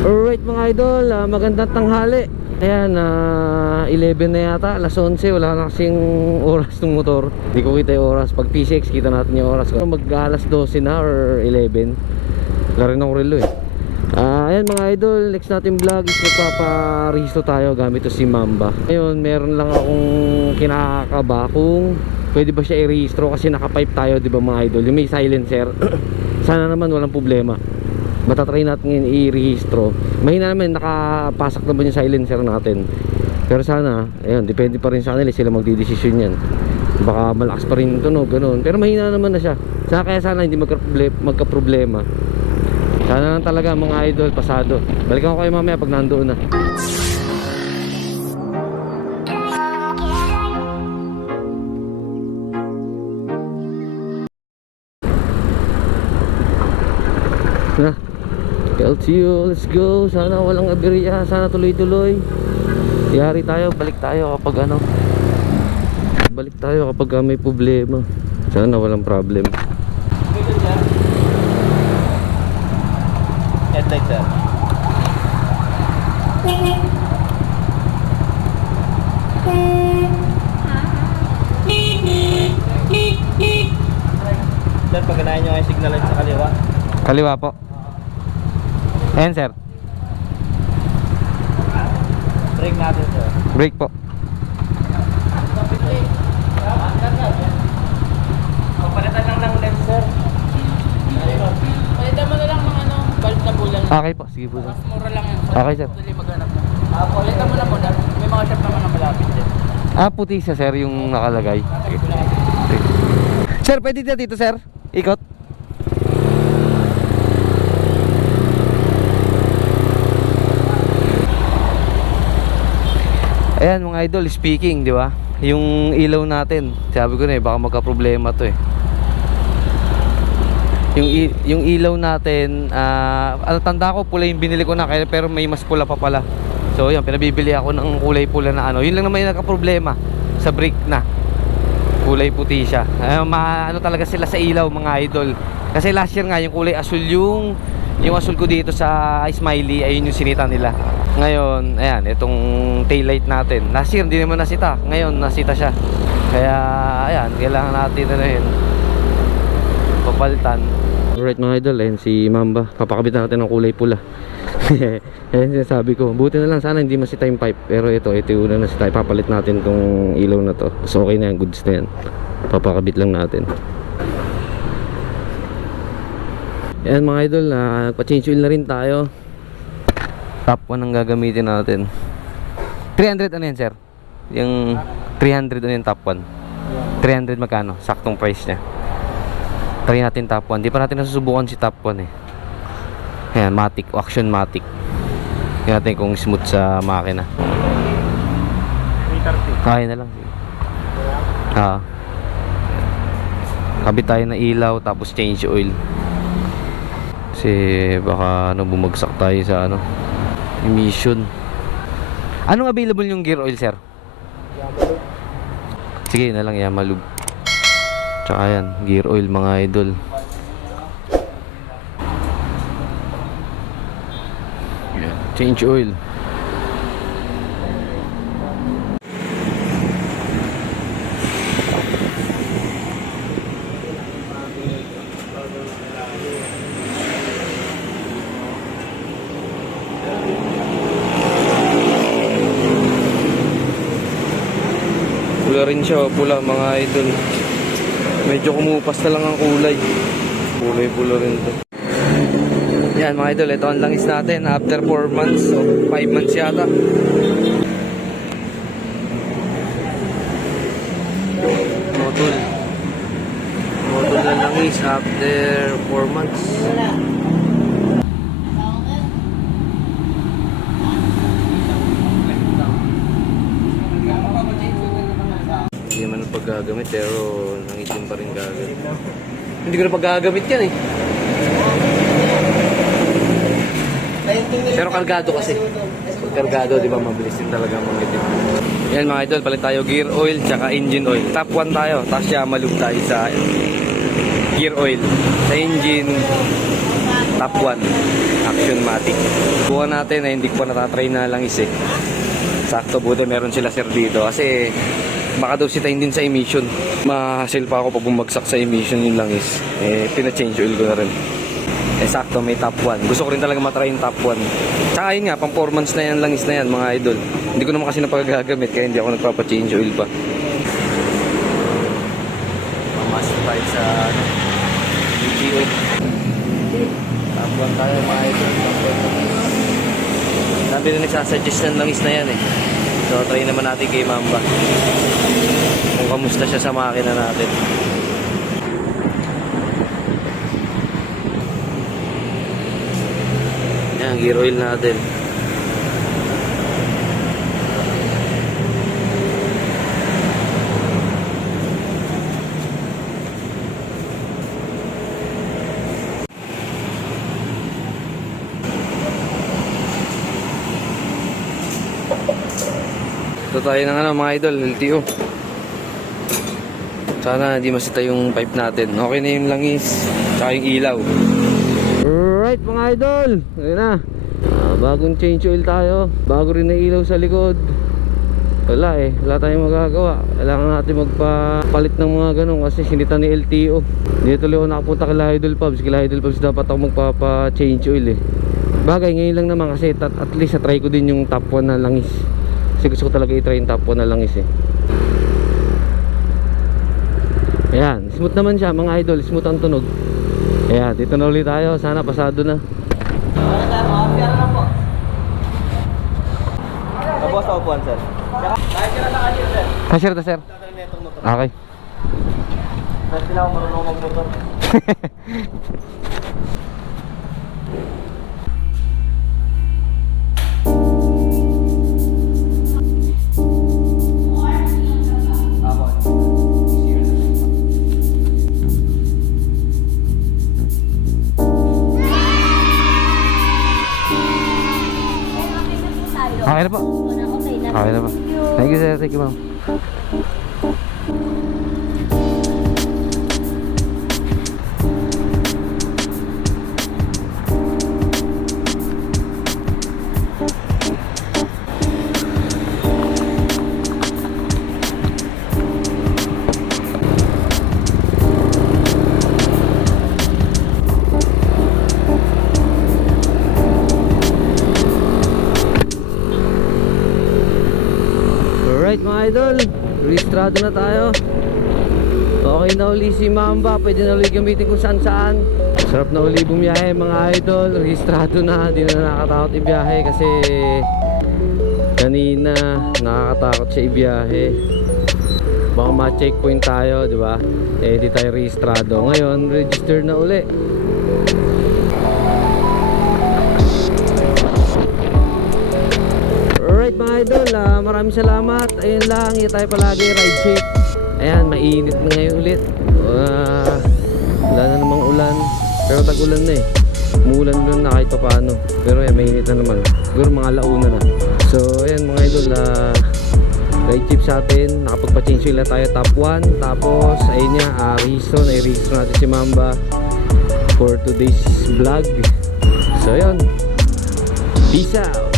Alright mga idol, magandang tanghali. Ayan, 11 na yata, alas 11. Wala na kasing oras ng motor. Hindi ko kita yung oras. Pag P6 kita natin yung oras. Mag alas 12 na or 11. Wala rin ako relo eh. Ayan mga idol, next natin vlog is magpaparehistro tayo gamit to si Mamba. Ngayon, meron lang akong kinakaba kung pwede ba siya i-rehistro kasi naka-pipe tayo, di ba mga idol? Yung may silencer. Sana naman walang problema. Matatry natin i-rehistro. Mahina naman, nakapasak naman yung silencer natin. Pero sana, ayun, depende pa rin sa kanila, sila magdidesisyon yan. Baka malakas pa rin yung tunog, ganun. Pero mahina naman na siya. Kaya sana hindi magka-problema. Sana lang talaga mga idol, pasado. Balikan ko kayo mamaya pag nandoon na. Na, LTO, let's go. Sana walang aberya, sana tuloy-tuloy. Yari tayo, balik tayo kapag ano. Balik tayo kapag may problema. Sana walang problem. Headlight sir. Sir, pag ganahin nyo yung signal light sa kaliwa. Kaliwa po. Ayan sir. Brake natin sir. Brake po. Pagpalitan lang ng lens sir. Palitan mo na lang ng ano, bulb na bulan. Okay po, sige po sir. Mas mura lang yan. Okay sir. Dali maghanap na. Palitan mo na muna. May mga shop naman na malapit din. Puti siya sir yung nakalagay. Sir, pwede dito sir? Ikot. Ayan mga idol, speaking, di ba? Yung ilaw natin, sabi ko na baka magka-problema to eh. Yung ilaw natin, tanda ko pula yung binili ko na, pero may mas pula pa pala. So yan, pinabibili ako ng kulay pula na ano. Yun lang naman yung nagka-problema sa brake na. Kulay puti siya. Ano talaga sila sa ilaw mga idol. Kasi last year nga yung kulay asul, yung asul ko dito sa Smiley, ayun yung sinita nila. Ngayon, ayan, itong taillight natin. Last year hindi naman nasita. Ngayon nasita siya. Kaya ayan, kailangan natin na yun papalitan. Alright mga idol, ayan si Mamba. Papakabit natin ng kulay pula. Ayan sinasabi ko. Buti na lang sana hindi masita yung pipe. Pero ito yung una na sita. Ipapalit natin tong ilaw na to. So okay na yan, goods na yan. Papakabit lang natin. Ayan mga idol, pa-change oil na rin tayo. Top 1 ang gagamitin natin. 300 ano yan sir? Yung 300 ano yung top 1? 300 magkano? Saktong price nya. Try natin top 1. Di pa natin nasusubukan si top 1 eh. Ayan, matic, action matic. Tingnan natin kung smooth sa makina. 330. Kaya na lang. Kabit tayo ng ilaw tapos change oil. Kasi baka bumagsak tayo sa emission. Anong available yung gear oil sir? Sige na lang, Yamalube. Tsaka yan, gear oil mga idol. Change oil. Pula rin siya, pula mga idol. Medyo kumupas na lang ang kulay. Kulay pula rin ito. Yan mga idol, ito ang langis natin after 4 months o 5 months yata. Modul na langis after 4 months. Hindi naman ang paggagamit pero nangitim pa rin gagamit. Hindi ko na paggagamit yan eh. Pero kargado kasi. Pag kargado, di ba, mabilis din talaga mangitim. Yan mga idol, palit tayo gear oil tsaka engine oil. Top 1 tayo, tapos Yamalube tayo sa gear oil. Sa engine, top 1. Action Matic. Bukan natin na hindi ko pa natatry na langis eh. Sakto, buti meron sila sir dito kasi baka daw sitayin din sa emission. Mahasil pa ako pag bumagsak sa emission yung langis. Pina-change oil ko na rin. Sakto, may top 1. Gusto ko rin talaga matry yung top 1. Tsaka yun nga, performance na yan, langis na yan mga idol. Hindi ko naman kasi napagagamit kaya hindi ako nagpapa-change oil pa. Mamas tayo sa UGO. Top 1 tayo mga idol. Sabi na nagsasuggest ng langis na yan eh. So try naman natin kay Mamba kung kamusta siya sa makina natin. Yan, gear oil natin. Ito tayo ng mga idol, LTO. Sana hindi masita yung pipe natin. Okay na yung langis, tsaka yung ilaw. Alright mga idol, ayun na. Bagong change oil tayo. Bago rin na ilaw sa likod. Wala tayong magagawa. Kailangan natin magpapalit ng mga ganun kasi sinita ni LTO. Dito tuloy ako nakapunta kay Idol Pubs. Kay Idol Pubs dapat ako magpapa-change oil eh. Bagay ngayon lang naman kasi at least try ko din yung top 1 na langis. Kasi gusto ko talaga i-try yung top 1 na langis eh. Ayan, smooth naman siya mga idol. Smooth ang tunog. Ayan, dito na ulit tayo. Sana pasado na. Tapos sa upuan, sir. Kahit ka na nakalit, sir. Sir to sir. Tatangin na itong motor. Okay. Kahit sila ako marunong mag-motor. Okay na po. Okay na po. Thank you sir. Thank you ma'am. Alright mga idol, registrado na tayo. Okay na uli si Mamba, pwede na uli gamitin kung saan saan. Sarap na uli bumiyahe mga idol. Registrado na, hindi na nakakatakot ibiyahe kasi kanina nakakatakot siya ibiyahe. Baka ma-checkpoint tayo, di ba? Hindi tayo registrado. Ngayon, register na uli. Alright mga idol, maraming salamat. Ayun lang, hindi tayo palagi, ride safe. Ayan, mainit na ngayon ulit. Wala na namang ulan. Pero tag-ulan na eh. Umuulan-ulan na kahit pa paano. Pero yan, mainit na naman. Siguro mga launa na. So ayan mga idol, ride safe sa atin. Nakapagpa-change oil na tayo top 1. Tapos ayun niya, i-register natin si Mamba for today's vlog. So ayun, peace out.